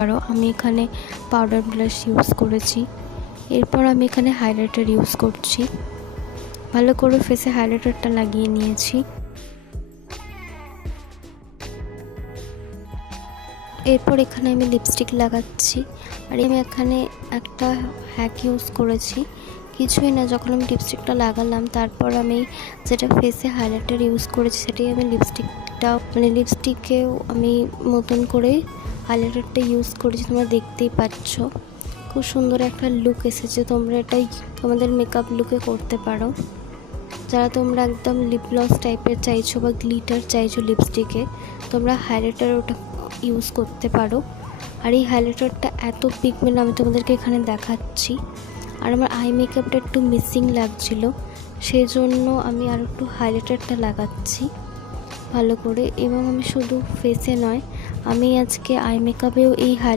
পারো। আমি এখানে পাউডার ব্লাশ ইউজ করেছি। এরপর আমি এখানে হাইলাইটার ইউজ করছি। ভালো করে ফেসে হাইলাইটারটা লাগিয়ে নিয়েছি। এরপর এখানে আমি লিপস্টিক লাগাচ্ছি। আর আমি এখানে একটা হ্যাক ইউজ করেছি। কিছুই না, যখন আমি লিপস্টিকটা লাগালাম তারপর আমি যেটা ফেসে হাইলাইটার ইউজ করেছি সেটাই আমি লিপস্টিকেও আমি মতন করে হাইলাইটারটা ইউজ করেছি। তোমরা দেখতেই পাচ্ছ খুব সুন্দর একটা লুক এসেছে। তোমরা এটাই তোমাদের মেকআপ লুকে করতে পারো। যারা তোমরা একদম লিপ গ্লস টাইপের চাইছো বা গ্লিটার চাইছো লিপস্টিকে, তোমরা হাইলাইটার ওটা ইউজ করতে পারো। আর এই হাইলাইটারটা এত পিগমেন্ট আমি তোমাদেরকে এখানে দেখাচ্ছি। আর আমার আই মেকআপটা একটু মিসিং লাগছিল, সেই জন্য আমি আর একটু হাইলাইটারটা লাগাচ্ছি ভালো করে। এবং আমি শুধু ফেসে নয়, আমি আজকে আই মেকআপেও এই